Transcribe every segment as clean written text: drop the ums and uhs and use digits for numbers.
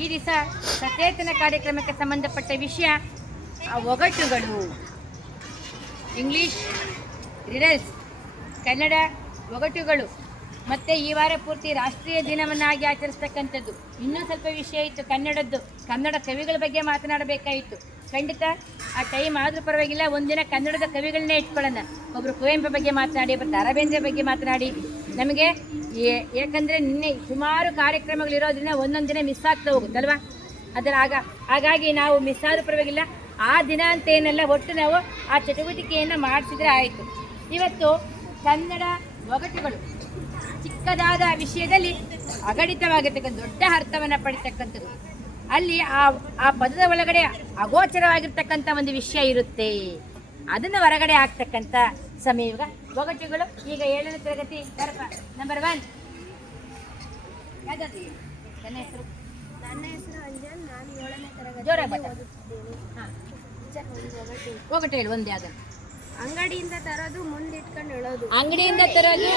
ಈ ದಿವಸ ಸಚೇತನ ಕಾರ್ಯಕ್ರಮಕ್ಕೆ ಸಂಬಂಧಪಟ್ಟ ವಿಷಯ ಒಗಟುಗಳು. ಇಂಗ್ಲೀಷ್ ರಿಡಲ್ಸ್, ಕನ್ನಡ ಒಗಟುಗಳು. ಮತ್ತು ಈ ವಾರ ಪೂರ್ತಿ ರಾಷ್ಟ್ರೀಯ ದಿನವನ್ನಾಗಿ ಆಚರಿಸ್ತಕ್ಕಂಥದ್ದು. ಇನ್ನೂ ಸ್ವಲ್ಪ ವಿಷಯ ಇತ್ತು ಕನ್ನಡದ್ದು. ಕನ್ನಡ ಕವಿಗಳ ಬಗ್ಗೆ ಮಾತನಾಡಬೇಕಾಯಿತು. ಖಂಡಿತ ಆ ಟೈಮ್ ಆದರೂ ಪರವಾಗಿಲ್ಲ, ಒಂದಿನ ಕನ್ನಡದ ಕವಿಗಳನ್ನೇ ಇಟ್ಕೊಳ್ಳೋಣ. ಒಬ್ಬರು ಕುವೆಂಪು ಬಗ್ಗೆ ಮಾತನಾಡಿ, ಒಬ್ಬರು ದ ರಾ ಬೇಂದ್ರೆ ಬಗ್ಗೆ ಮಾತನಾಡಿ. ನಮಗೆ ಯಾಕಂದರೆ ನಿನ್ನೆ ಸುಮಾರು ಕಾರ್ಯಕ್ರಮಗಳಿರೋದ್ರಿಂದ ಒಂದೊಂದು ದಿನ ಮಿಸ್ ಆಗ್ತಾ ಹೋಗುತ್ತಲ್ವ. ಹಾಗಾಗಿ ನಾವು ಮಿಸ್ ಆದರೂ ಪರವಾಗಿಲ್ಲ, ಆ ದಿನ ಅಂತ ಏನಲ್ಲ, ಒಟ್ಟು ನಾವು ಆ ಚಟುವಟಿಕೆಯನ್ನು ಮಾಡಿಸಿದ್ರೆ ಆಯಿತು. ಇವತ್ತು ಕನ್ನಡ ಒಗಟುಗಳು ಚಿಕ್ಕದಾದ ವಿಷಯದಲ್ಲಿ ಅಗಣಿತವಾಗಿರ್ತಕ್ಕಂಥ ದೊಡ್ಡ ಅರ್ಥವನ್ನು ಪಡಿತಕ್ಕಂಥದ್ದು. ಅಲ್ಲಿ ಆ ಪದದ ಒಳಗಡೆ ಅಗೋಚರವಾಗಿರ್ತಕ್ಕಂಥ ಒಂದು ವಿಷಯ ಇರುತ್ತೆ, ಅದನ್ನು ಹೊರಗಡೆ ಆಗ್ತಕ್ಕಂಥ ಸಮಯ ಇವಾಗ ಒಗಟುಗಳು. ಈಗ 7ನೇ ತರಗತಿ ನಂಬರ್ 1 ಯಾವ್ದು? ನನ್ನ ಹೆಸರು ಅಂಜನ್. ನಾನು 7ನೇ ತರಗತಿ ಜೋರಾಗಿ ಒಗಟು ಹೇಳು. ಒಂದು ಯಾವ್ದು? ಅಂಗಡಿಯಿಂದ ತರೋದು ಮುಂದಿಟ್ಕೊಂಡು ಹೇಳೋದು. ಅಂಗಡಿಯಿಂದ ತರೋದು.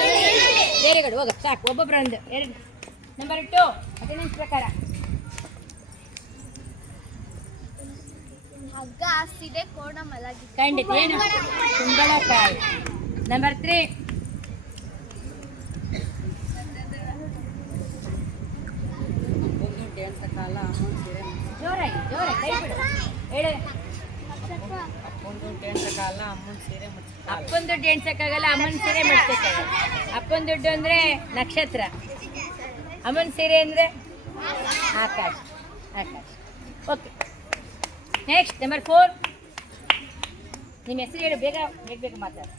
ವೆರಿ ಗುಡ್, ಹೋಗ ಸಾಕು. ಒಬ್ಬೊಬ್ಬರು ಒಂದು 2. ನಂಬರ್ 2 ಅಟೆಂಡೆನ್ಸ್ ಪ್ರಕಾರ ಹಗ್ಗ ಹಾಸಿದೆ ಕೋಣ ಮಲಗಿದೆ. ಖಂಡಿತ ಏನು? ಕುಂಬಳಕಾಯಿ. ನಂಬರ್ 3 ಜೋರಾಗಿ ಕೈ ಬಿಡು ಹೇಳು. ಅಪ್ಪನ ದುಡ್ಡು ಎಣ್ಸಕ್ಕಾಗಲ್ಲ, ಅಮ್ಮನ ಸೀರೆ ಮಡ್ಸಕ್ಕಾಗಲ್ಲ. ಅಪ್ಪನ ದುಡ್ಡು ಅಂದರೆ ನಕ್ಷತ್ರ, ಅಮ್ಮನ ಸೀರೆ ಅಂದರೆ ಆಕಾಶ. Okay, next number 4. ನಿಮ್ಮ ಹೆಸರು ಹೇಳು, ಬೇಗ ಮಾತಾಡು.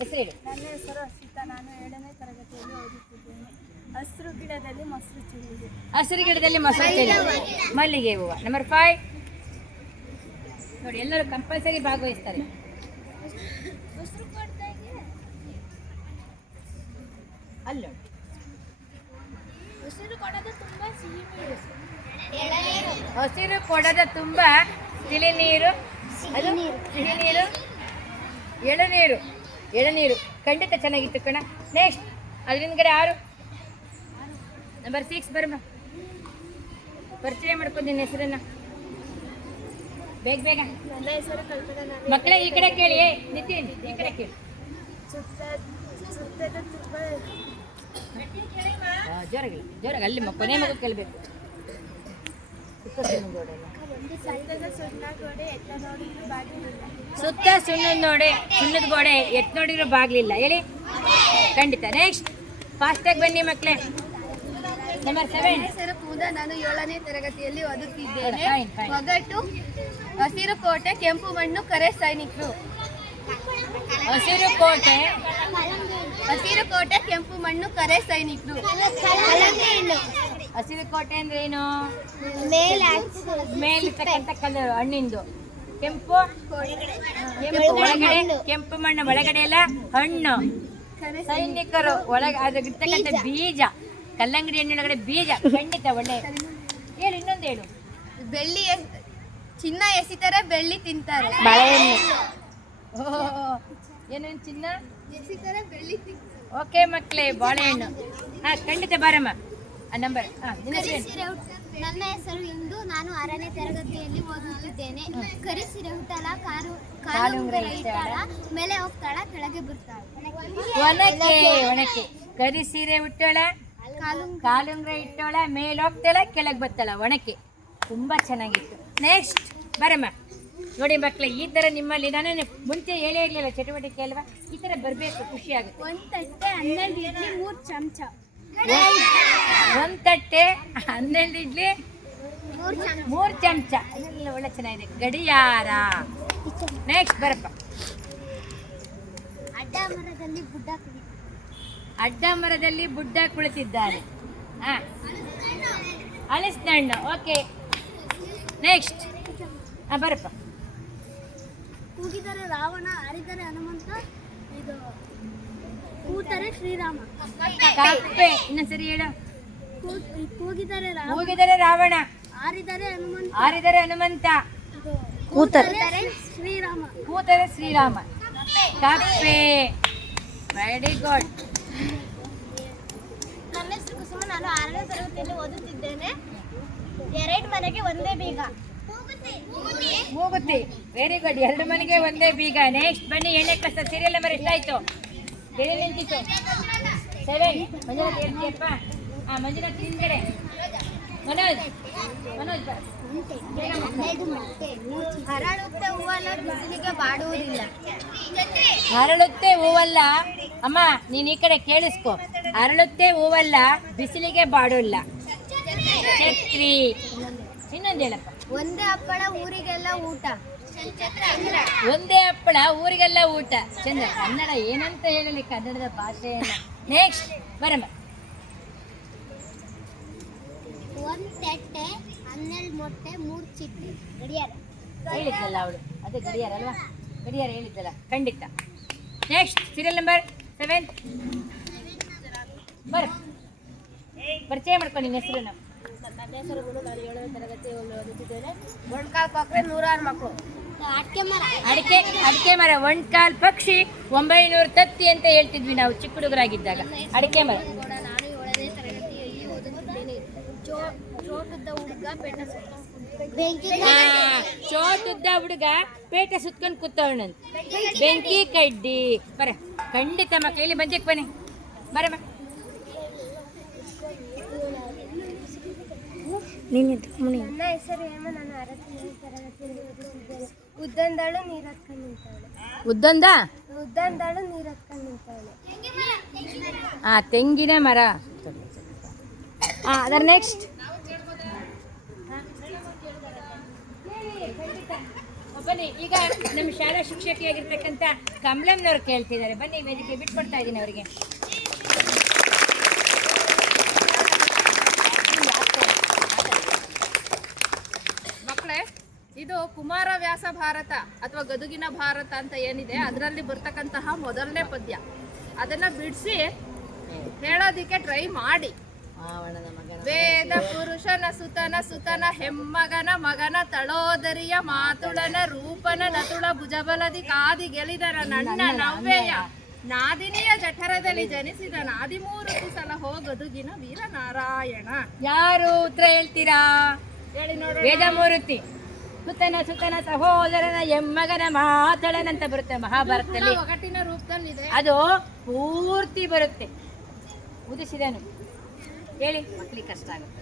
ಹೆಸರು ಹೇಳು. ನನ್ನ ಹೆಸರು ಅರ್ಷಿತಾ. ನಾನು 7ನೇ ತರಗತಿಯಲ್ಲಿ ಓದುತ್ತಿದ್ದೇನೆ. ಹಸಿರು ಗಿಡದಲ್ಲಿ ಮೊಸರು ಚೆಲ್ಲಿದೆ. ಹಸಿರು ಗಿಡದಲ್ಲಿ ಮೊಸರು ಚೆಲ್ಲಿದೆ. ಮಲ್ಲಿಗೆ ಹೂವು. ನಂಬರ್ 5 ನೋಡಿ, ಎಲ್ಲರೂ ಕಂಪಲ್ಸರಿ ಭಾಗವಹಿಸ್ತಾರೆ. ಅಲ್ಲ, ಹಸಿರು ಕೊಡದ ತುಂಬ ಸಿಹಿ ನೀರು. ಹಸಿರು ಕೊಡದ ತುಂಬ ತಿಳಿ ನೀರು, ಅದು ಸಿಹಿ ನೀರು. ಎಳನೀರು. ಖಂಡಿತ ಚೆನ್ನಾಗಿತ್ತು ಕಣ. ನೆಕ್ಸ್ಟ್ ಅದರಿಂದ 6. ನಂಬರ್ 6 ಬರಮ್ಮ, ಪರಿಚಯ ಮಾಡ್ಕೊಂಡು ನಿನ್ನ ಹೆಸರನ್ನ ಬೇಗ. ನನ್ನ ಹೆಸರು ಕಲ್ಪನಾ. ಮಕ್ಕಳೇ ಈ ಕಡೆ ಕೇಳಿ, ನಿತಿನ್ ಈ ಕಡೆ ಕೇಳಿ. ಸುತ್ತದ ತುಂಬ ಜೋರಾಗಿ ಅಲ್ಲಿ ಕೊನೆ ಮಗು ಕೇಳಬೇಕು. ಸುತ್ತ ಸುಣ್ಣದ ಗೋಡೆ ಎತ್ ನೋಡಿದ್ರು ಬಾಗ್ಲಿಲ್ಲ ಹೇಳಿ. ಖಂಡಿತ. ನೆಕ್ಸ್ಟ್ ಫಾಸ್ಟಾಗಿ ಬನ್ನಿ ಮಕ್ಕಳೇ. ನಂಬರ್ 7. ಹೆಸರು ಪೂಜಾ. ನಾನು 7ನೇ ತರಗತಿಯಲ್ಲಿ ಓದುತ್ತಿದ್ದೇನೆ. ಒಗಟು ಹಸಿರು ಕೋಟೆ ಕೆಂಪು ಮಣ್ಣು ಕರೆ ಸೈನಿಕರು. ಹಸಿರು ಕೋಟೆ ಕೆಂಪು ಮಣ್ಣು ಕರೆ ಸೈನಿಕರು. ಹಸಿರು ಕೋಟೆ ಅಂದ್ರೆ ಏನು? ಮೇಲಿರ್ತಕ್ಕಂಥ ಕಲರ್ ಹಣ್ಣಿಂದು. ಕೆಂಪು ಒಳಗಡೆ, ಕೆಂಪು ಮಣ್ಣು ಒಳಗಡೆ ಎಲ್ಲ ಹಣ್ಣು. ಸೈನಿಕರು ಒಳಗೆ ಅದ್ರಗಿರ್ತಕ್ಕಂಥ ಬೀಜ, ಕಲ್ಲಂಗಡಿ ಹಣ್ಣಿನೊಳಗಡೆ ಬೀಜ. ಖಂಡಿತ ಒಳ್ಳೆ ಹೇಳು. ಇನ್ನೊಂದು ಹೇಳು. ಬೆಳ್ಳಿ ಚಿನ್ನ ಎಸಿತಾರೆ, ಬೆಳ್ಳಿ ತಿಂತಾರೆ. ಬಾಳೆಹಣ್ಣು. ಏನೇನು ಚಿನ್ನ ಎಸಿತಾರೆ, ಬೆಳ್ಳಿ ತಿಂತಾರೆ. ಓಕೆ ಮಕ್ಕಳೇ, ಬಾಳೆಹಣ್ಣು. ಖಂಡಿತ ಬಾರಮ್ಮ. ನಂಬರ್ ನನ್ನ ಹೆಸರು ಇಂದು. ನಾನು 6ನೇ ತರಗತಿಯಲ್ಲಿ ಓದುತ್ತಿದ್ದೇನೆ. ಕರಿಸಿರೆ ಹುಟ್ಟಲ, ಕಾಲುಂಗುರ ಇಟ್ಟಾಳ, ಮೇಲೆ ಹೋಗ್ತಾಳ, ಕೆಳಗೆ ಬರ್ತಾಳ. ಒಣಕೆ. ಕರಿಸೀರೆ ಉಟ್ಟೋಳ, ಕಾಲುಂಗ್ರ ಇಟ್ಟೋಳ, ಮೇಲೆ ಹೋಗ್ತಾಳ, ಕೆಳಗೆ ಬರ್ತಾಳ. ಒಣಕೆ. ತುಂಬಾ ಚೆನ್ನಾಗಿತ್ತು. ನೆಕ್ಸ್ಟ್ ಬರಮ್ಮ. ನೋಡಿ ಮಕ್ಕಳೇ, ಈ ಥರ ನಿಮ್ಮಲ್ಲಿ ನಾನು ಮುಂಚೆ ಹೇಳೇ ಇರಲಿಲ್ಲ ಚಟುವಟಿಕೆ ಅಲ್ವಾ, ಈ ಥರ ಬರಬೇಕು, ಖುಷಿ ಆಗುತ್ತೆ. 1 ತಟ್ಟೆ 12 ಇಡ್ಲಿ 3 ಚಮಚ. 1 ತಟ್ಟೆ 12 ಇಡ್ಲಿ 3 ಚಮಚ. ಇದೆಲ್ಲ ಒಳ್ಳೆ ಚೆನ್ನಾಗಿದೆ. ಗಡಿಯಾರ. ನೆಕ್ಸ್ಟ್ ಬರಪ್ಪ. ಅಡ್ಡ ಮರದಲ್ಲಿ ಬುಡ್ಡ ಕುಳಿತಿದ್ದಾನೆ. ಹಲಸಿನಣ್ಣು. ಓಕೆ, ನೆಕ್ಸ್ಟ್ ಬರಪ್ಪ. ಕೂಗಿದರೆ ರಾವಣ, ಆರಿದರೆ ಹನುಮಂತ, ಇದು ಕೂತರೆ ಶ್ರೀರಾಮ. ಕಪ್ಪೆ. ಇನ್ನೊಂದ್ಸರಿ ಹೇಳು. ಕೂಗಿದರೆ ರಾವಣ, ಆರಿದರೆ ಹನುಮಂತ, ಕೂತರೆ ಶ್ರೀರಾಮ. ಕಪ್ಪೆ. Very good. ನನ್ನ ಹೆಸರು ಕುಸುಮ. ನಾನು 6ನೇ ತರಗತಿಯಲ್ಲಿ ಓದುತ್ತಿದ್ದೇನೆ. ಮನೆಗೆ ಒಂದೇ ಬೀಗ. ಮೂಗುತಿ. Very good. 2 ಮನೆಗೆ ಒಂದೇ ಬೀಗ. ನೆಕ್ಸ್ಟ್ ಬನ್ನಿ 7ನೇ ಕ್ಲಾಸ್ ಸೀರಿಯಲ್ ನಂಬರ್ ಎಷ್ಟಾಯ್ತು? ಹೇಳಿ ನಿಂತಿತ್ತು 7. ಮಂಜುನಾಥ್ ಹೇಳ್ತೀಯಪ್ಪ? ಮಂಜುನಾಥ್ ಹಿಂದ್ಗಡೆ. ಮನೋಜ್ ಬಾ. ಹರಳುತ್ತೆ ಹೂವಲ್ಲ ಬಿಸಿಲಿಗೆ ಬಾಡುವುದಿಲ್ಲ. ಅರಳುತ್ತೆ ಹೂವಲ್ಲ. ಅಮ್ಮ ನೀನ್ ಈ ಕಡೆ ಕೇಳಿಸ್ಕೊ. ಅರಳುತ್ತೆ ಹೂವಲ್ಲ, ಬಿಸಿಲಿಗೆ ಬಾಡೋಲ್ಲ. ಛತ್ರಿ. ಇನ್ನೊಂದು ಹೇಳಪ್ಪ. ಒಂದೇ ಹಪ್ಪಳ ಊರಿಗೆಲ್ಲ ಊಟ. ಒಂದೇ ಹಪ್ಪಳ ಊರಿಗೆಲ್ಲ ಊಟ. ಚಂದ್ರ. ಕನ್ನಡ ಏನಂತ ಹೇಳಲಿ, ಕನ್ನಡದ ಭಾಷೆಯನ್ನ. ನೆಕ್ಸ್ಟ್ ಬರಮ್ಮ. ಒಂದ್ ತಟ್ಟೆ 12 ಮೊಟ್ಟೆ 3 ಚಿಟ್ಟೆ. ಗಡಿಯಾರ ಹೇಳಿದ್ದಲ್ಲ ಅವಳು. ಅದೇ ಗಡಿಯಾರ ಅಲ್ವಾ? ಗಡಿಯಾರ ಹೇಳಿದ್ದಲ್ಲ, ಖಂಡಿತ. Next serial number 7. ಬರ ಪರಿಚಯ ಮಾಡ್ಕೊಂಡು ನಿನ್ನ ಹೆಸರು. ನನ್ನ ಹೆಸರು ಗುರು. ನಾನು 7ನೇ ತರಗತಿ ಓದುತ್ತಿದ್ದೇನೆ. ಮೊಣಕಾಲು ಪಕ್ಷಿ 106 ಮಕ್ಕಳು. ಅಡಿಕೆ ಮರ. ಒಂದ್ಕಾಲ್ ಪಕ್ಷಿ 900 ತತ್ತಿ ಅಂತ ಹೇಳ್ತಿದ್ವಿ ನಾವು ಚಿಕ್ಕ ಹುಡುಗರಾಗಿದ್ದಾಗ. ಅಡಿಕೆ ಮರ. ನಾನು 7ನೇ ತರಗತಿಯಲ್ಲಿ ಓದುತ್ತಿದ್ದೇನೆ. ಚೋಟುದ್ದ ಹುಡುಗ ಪೇಟ ಚೋಟುದ್ದ ಹುಡುಗ ಪೇಟೆ ಸುತ್ಕೊಂಡು ಕೂತವನಂತ. ಬೆಂಕಿ ಕಡ್ಡಿ. ಬರ ಖಂಡಿತ ಮಕ್ಕಳು ಇಲ್ಲಿ ಬಂದಿಕ್ ಬನ್ನಿ. ಬರಮ್ಮ. ನನ್ನ ಹೆಸರು ಹೇಮ. ನಾನು 6ನೇ ತರಗತಿಯಲ್ಲಿ ಓದುತ್ತಿದ್ದೇನೆ. ಉದ್ದಂದಾಳು ನೀರು ಹತ್ಕೊಂಡು ನಿಂತವಳೆ. ಉದ್ದಂದಾಳು ನೀರು ಹತ್ಕೊಂಡು ನಿಂತವಳೆ. ತೆಂಗಿನ ಮರ. ಅದರ ನೆಕ್ಸ್ಟ್ ಬನ್ನಿ. ಈಗ ನಮ್ಮ ಶಾಲಾ ಶಿಕ್ಷಕಿಯಾಗಿರ್ತಕ್ಕಂಥ ಕಮಲಮ್ಮನವ್ರು ಕೇಳ್ತಿದ್ದಾರೆ. ಬನ್ನಿ ವೇದಿಕೆ ಬಿಟ್ಕೊಡ್ತಾ ಇದ್ದೀನಿ ಅವರಿಗೆ. ಮಕ್ಕಳೇ, ಇದು ಕುಮಾರವ್ಯಾಸ ಭಾರತ ಅಥವಾ ಗದುಗಿನ ಭಾರತ ಅಂತ ಏನಿದೆ ಅದರಲ್ಲಿ ಬರ್ತಕ್ಕಂತಹ ಮೊದಲನೇ ಪದ್ಯ. ಅದನ್ನ ಬಿಡಿಸಿ ಹೇಳೋದಿಕ್ಕೆ ಟ್ರೈ ಮಾಡಿ. ವೇದ ಪುರುಷನ ಸುತನ ಹೆಮ್ಮಗನ ಮಗನ ತಳೋದರಿಯ ಮಾತುಳನ ರೂಪನ ನತುಳ ಭುಜಬಲದಿ ಕಾದಿ ಗೆಲಿದರ ನನ್ನ ನವ್ವೆಯ ನಾದಿನಿಯ ಜಠರದಲ್ಲಿ ಜನಿಸಿದ ನಾದಿಮೂರುತಿ ಸಲಹೋ ಗದುಗಿನ ವೀರನಾರಾಯಣ. ಯಾರು ಉತ್ತರ ಹೇಳ್ತೀರಾ? ಹೇಳಿ ನೋಡೋಣ. ವೇದಮೂರ್ತಿ. ಸುತನ ಸಹೋದರನ ಎಮ್ಮಗನ ಮಾತಳನಂತ ಬರುತ್ತೆ ಮಹಾಭಾರತದಲ್ಲಿ. ಒಗಟಿನ ರೂಪದಲ್ಲಿದೆ. ಅದು ಪೂರ್ತಿ ಬರುತ್ತೆ. ಉದಿಸಿದನು. ಹೇಳಿ, ಮಕ್ಕಳಿಗೆ ಕಷ್ಟ ಆಗುತ್ತೆ.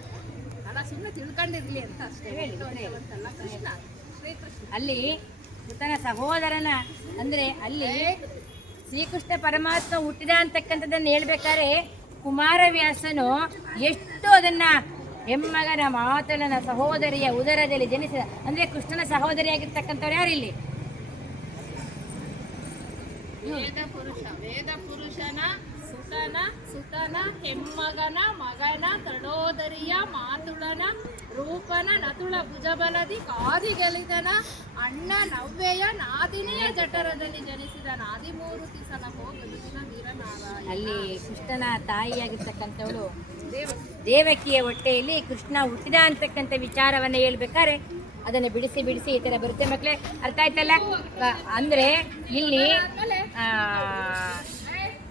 ಅಲ್ಲ, ಸುಮ್ಮನೆ ತಿಳ್ಕೊಂಡಿರ್ಲಿ ಅಂತ ಅಷ್ಟೇ. ಹೇಳಿ. ಕೃಷ್ಣ, ಶ್ರೀಕೃಷ್ಣ. ಅಲ್ಲಿ ಸುತನ ಸಹೋದರನ ಅಂದ್ರೆ ಅಲ್ಲಿ ಶ್ರೀಕೃಷ್ಣ ಪರಮಾತ್ಮ ಹುಟ್ಟಿದ ಅಂತಕ್ಕಂಥದ್ದನ್ನು ಹೇಳ್ಬೇಕಾದ್ರೆ ಕುಮಾರವ್ಯಾಸನು ಎಷ್ಟು ಅದನ್ನ ಹೆಮ್ಮಗನ ಮಾತಳನ ಸಹೋದರಿಯ ಉದರದಲ್ಲಿ ಜನಿಸಿದ ಅಂದ್ರೆ ಕೃಷ್ಣನ ಸಹೋದರಿಯಾಗಿರ್ತಕ್ಕಂಥವ್ರು ಯಾರು ಇಲ್ಲಿ? ವೇದ ಪುರುಷನ ಸುತನ ಹೆಮ್ಮಗನ ಮಗನ ತಡೋದರಿಯ ಮಾತುಳನ ರೂಪನ ನತುಳ ಭುಜಬಲದಿ ಕಾದಿಗೆಲಿದನ ಅಣ್ಣ ನವ್ವೆಯ ನಾದಿನಿಯ ಜಠರದಲ್ಲಿ ಜನಿಸಿದ ನಾದಿಮೂರುತಿ ಸಲಹೋ ಗದುಗಿನ ವೀರನಾರಾಯಣ. ಅಲ್ಲಿ ಕೃಷ್ಣನ ತಾಯಿಯಾಗಿರ್ತಕ್ಕಂಥವಳು ದೇವಕಿಯ ಹೊಟ್ಟೆಯಲ್ಲಿ ಕೃಷ್ಣ ಹುಟ್ಟಿದ ಅಂತಕ್ಕಂಥ ವಿಚಾರವನ್ನ ಹೇಳ್ಬೇಕಾದ್ರೆ ಅದನ್ನು ಬಿಡಿಸಿ ಈ ತರ ಬರುತ್ತೆ ಮಕ್ಕಳೇ. ಅರ್ಥ ಆಯ್ತಲ್ಲ? ಅಂದ್ರೆ ಇಲ್ಲಿ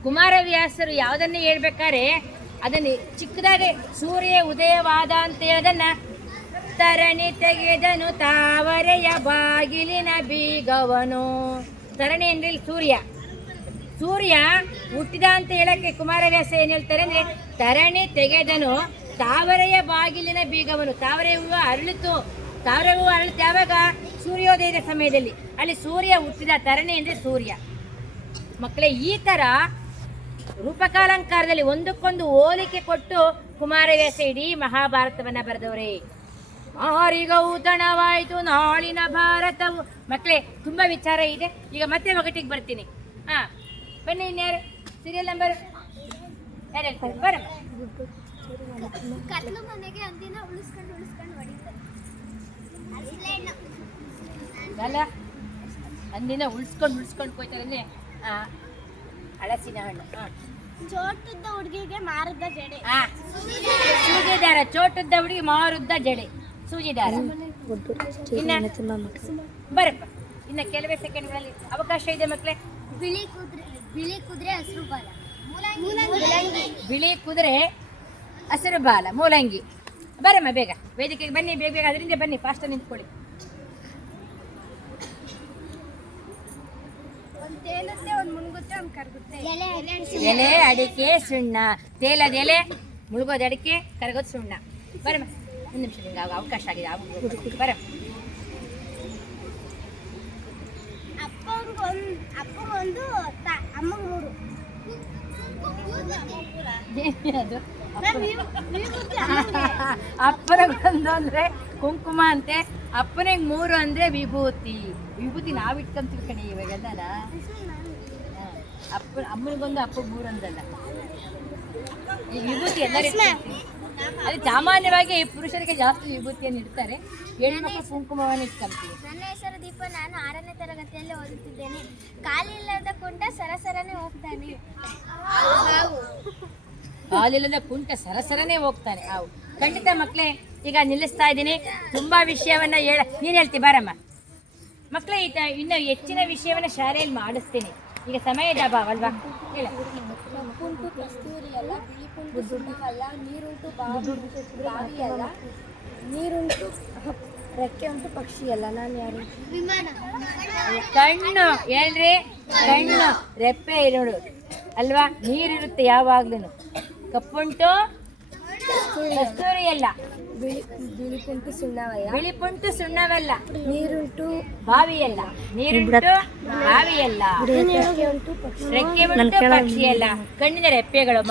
ಕುಮಾರವ್ಯಾಸರು ಯಾವುದನ್ನೇ ಹೇಳ್ಬೇಕಾದ್ರೆ ಅದನ್ನು ಚಿಕ್ಕದಾಗೆ ಸೂರ್ಯ ಉದಯವಾದ ಅಂತ ಹೇಳೋದನ್ನ ತರಣಿ ತೆಗೆದನು ತಾವರೆಯ ಬಾಗಿಲಿನ ಬೀಗವನು. ತರಣಿ ಅಂದ್ರೆ ಇಲ್ಲಿ ಸೂರ್ಯ ಹುಟ್ಟಿದ ಅಂತ ಹೇಳಕ್ಕೆ ಕುಮಾರವ್ಯಾಸ ಏನ್ ಹೇಳ್ತಾರೆ ಅಂದ್ರೆ ತರಣಿ ತೆಗೆದನು ತಾವರೆಯ ಬಾಗಿಲಿನ ಬೀಗವನು. ತಾವರೆ ಹೂವು ಅರಳಿತು. ತಾವರೆ ಹೂವು ಅರಳಿತು ಯಾವಾಗ? ಸೂರ್ಯೋದಯದ ಸಮಯದಲ್ಲಿ. ಅಲ್ಲಿ ಸೂರ್ಯ ಹುಟ್ಟಿದ. ತರಣಿ ಅಂದ್ರೆ ಸೂರ್ಯ. ಮಕ್ಕಳೇ, ಈ ತರ ರೂಪಕಾಲಂಕಾರದಲ್ಲಿ ಒಂದಕ್ಕೊಂದು ಹೋಲಿಕೆ ಕೊಟ್ಟು ಕುಮಾರವ್ಯಾಸ ಇಡೀ ಮಹಾಭಾರತವನ್ನ ಬರೆದವರೇ. ಮಾರಿಗೌತಣವಾಯಿತು ನಾಳಿನ ಭಾರತವು. ಮಕ್ಕಳೇ, ತುಂಬಾ ವಿಚಾರ ಇದೆ. ಈಗ ಮತ್ತೆ ಒಗಟಿಗೆ ಬರ್ತೀನಿ. ಬನ್ನಿ. ಇನ್ಯಾರು ಸೀರಿಯಲ್ ನಂಬರ್ ಯಾರು ಹೇಳ್ತಾರೆ? ಬರಮ್ಮ. ಕತ್ಲು ಮನೆಗೆ ಅಂದಿನ ಉಳಿಸ್ಕೊಂಡು ಹೊಡಿತಾರೆ. ಅಲ್ಲ, ಅಂದಿನ ಉಳಿಸ್ಕೊಂಡು ಹೋಯ್ತಾರೆ ಅಂದ್ರೆ ಹಳಸಿನ ಹಣ್ಣು. ಚೋಟುದ್ದ ಹುಡುಗಿಗೆ ಮಾರುದ್ದ ಜಡೆ. ಸೂಜಿದಾರ. ಚೋಟುದ್ದ ಹುಡುಗಿ ಮಾರುದ್ದ ಜಡೆ. ಸೂಜಿದಾರ. ಬರಪ್ಪ, ಇನ್ನ ಕೆಲವೇ ಸೆಕೆಂಡ್ಗಳಲ್ಲಿ ಅವಕಾಶ ಇದೆ ಮಕ್ಕಳೇ. ಬಿಳಿ ಕುದುರೆ ಹಸಿರು ಬಾಲ. ಬಿಳಿ ಕುದುರೆ ಹಸಿರು ಬಾಲ ಮೂಲಂಗಿ. ಬರಮ್ಮ ಬೇಗ ವೇದಿಕೆಗೆ ಬನ್ನಿ, ಬೇಗ ಬೇಗ ಅದರಿಂದ ಬನ್ನಿ, ಫಾಸ್ಟ್ ನಿಂತ್ಕೊಳ್ಳಿ. ಎಲೆ ಅಡಿಕೆ ಸುಣ್ಣ, ತೇಲದ ಎಲೆ, ಮುಳುಗೋದ ಅಡಿಕೆ, ಕರಗೋದು ಸುಣ್ಣ. ಬರಮ್ಮ, ಒಂದು ನಿಮಿಷ ನಿಮ್ಗೆ ಅವಕಾಶ ಆಗಿದೆ, ಬರ. ಅಪ್ಪಗೊಂದು ಅಮ್ಮಗ್ 3. ಅದು ಅಪ್ಪನಿಗೊಂದು ಅಂದ್ರೆ ಕುಂಕುಮ ಅಂತೆ, ಅಪ್ಪನಿಗೆ 3 ಅಂದ್ರೆ ವಿಭೂತಿ. ವಿಭೂತಿ ನಾವು ಇಟ್ಕೊಂತೀವಿ ಕಣೆ ಇವಾಗೆಲ್ಲ. ಅಮ್ಮನಿಗೊಂದು ಅಪ್ಪಗೆ 3 ಅಂದಲ್ಲ. ಈ ವಿಭೂತಿ ಎಲ್ಲರೂ ಅದು ಸಾಮಾನ್ಯವಾಗಿ ಪುರುಷರಿಗೆ ಜಾಸ್ತಿ ವಿಭೂತಿಯನ್ನು ಇಡ್ತಾರೆ, ಹೆಣ್ಮಕ್ಳು ಕುಂಕುಮವನ್ನು ಇಟ್ಕೊಂತೀವಿ. ನನ್ನ ಹೆಸರು ದೀಪ, ನಾನು 6ನೇ ತರಗತಿಯಲ್ಲಿ ಓದುತ್ತಿದ್ದೇನೆ. ಕಾಲಿಲ್ಲದ ಕುಂಟ ಸರಸರನೆ ಹೋಗ್ತಾನೆ. ಕಾಲಿಲ್ಲದ ಕುಂಟ ಸರಸರನೆ ಹೋಗ್ತಾನೆ. ಅವು ಖಂಡಿತ ಮಕ್ಕಳೇ, ಈಗ ನಿಲ್ಲಿಸ್ತಾ ಇದ್ದೀನಿ. ತುಂಬಾ ವಿಷಯವನ್ನ ನೀನು ಹೇಳ್ತಿ ಬಾರಮ್ಮ ಮಕ್ಕಳೇ. ಇನ್ನು ಹೆಚ್ಚಿನ ವಿಷಯವನ್ನ ಶಾಲೆಯಲ್ಲಿ ಮಾಡಿಸ್ತೀನಿ. ಈಗ ಸಮಯದ ಅಭಾವ ಅಲ್ವಾ, ಹೇಳ. ಕಪ್ಪುಂಟು ಕಸ್ತೂರಿ ಅಲ್ಲ, ಬಿಳಿಪುಂಟು ಸುಣ್ಣವಲ್ಲ, ನೀರುಂಟು ಬಾವಿ ಅಲ್ಲ, ನೀರುಂಟು ರೆಕ್ಕೆ ಉಂಟು ಪಕ್ಷಿ ಅಲ್ಲ, ನಾನು ಯಾರು? ವಿಮಾನ. ಕಣ್ಣು ಹೇಳ್ರಿ, ಕಣ್ಣು ರೆಪ್ಪೆ ಇರೋಡು ಅಲ್ವಾ, ನೀರಿರುತ್ತೆ ಯಾವಾಗ್ಲೂ. ಕಪ್ಪುಂಟು ಕಸ್ತೂರಿ ಅಲ್ಲ, ಬಿಳಿಪುಂಟು ಸುಣ್ಣವಲ್ಲ, ಬಿಳಿಪುಂಟು ಸುಣ್ಣವಲ್ಲ, ನೀರುಂಟು ಬಾವಿಯಲ್ಲ, ನೀರುಂಟು ಬಾವಿಯಲ್ಲ, ರೆಕ್ಕೆ ಉಂಟು ರೆಕ್ಕೆ ಉಂಟು ಪಕ್ಷಿಯಲ್ಲ. ಕಣ್ಣಿನ ರೆಪ್ಪೆಗಳು.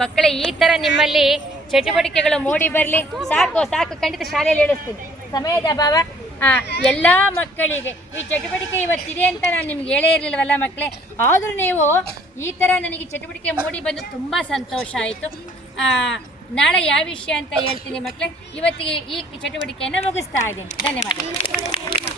ಮಕ್ಕಳೇ ಈ ತರ ನಿಮ್ಮಲ್ಲಿ ಚಟುವಟಿಕೆಗಳು ಮೂಡಿ ಬರಲಿ. ಸಾಕು ಸಾಕು, ಖಂಡಿತ ಶಾಲೆಯಲ್ಲಿ ಹೇಳಿಸ್ತೀನಿ, ಸಮಯದ ಅಭಾವ. ಎಲ್ಲ ಮಕ್ಕಳಿಗೆ ಈ ಚಟುವಟಿಕೆ ಇವತ್ತಿದೆ ಅಂತ ನಾನು ನಿಮ್ಗೆ ಹೇಳೇ ಇರಲಿಲ್ಲವಲ್ಲ ಮಕ್ಕಳೇ. ಆದರೂ ನೀವು ಈ ಥರ ನನಗೆ ಚಟುವಟಿಕೆ ಮೂಡಿ ಬಂದು ತುಂಬ ಸಂತೋಷ ಆಯಿತು. ನಾಳೆ ಯಾವ ವಿಷಯ ಅಂತ ಹೇಳ್ತೀನಿ ಮಕ್ಕಳೇ. ಇವತ್ತಿಗೆ ಈ ಚಟುವಟಿಕೆಯನ್ನು ಮುಗಿಸ್ತಾ ಇದ್ದೀನಿ. ಧನ್ಯವಾದ.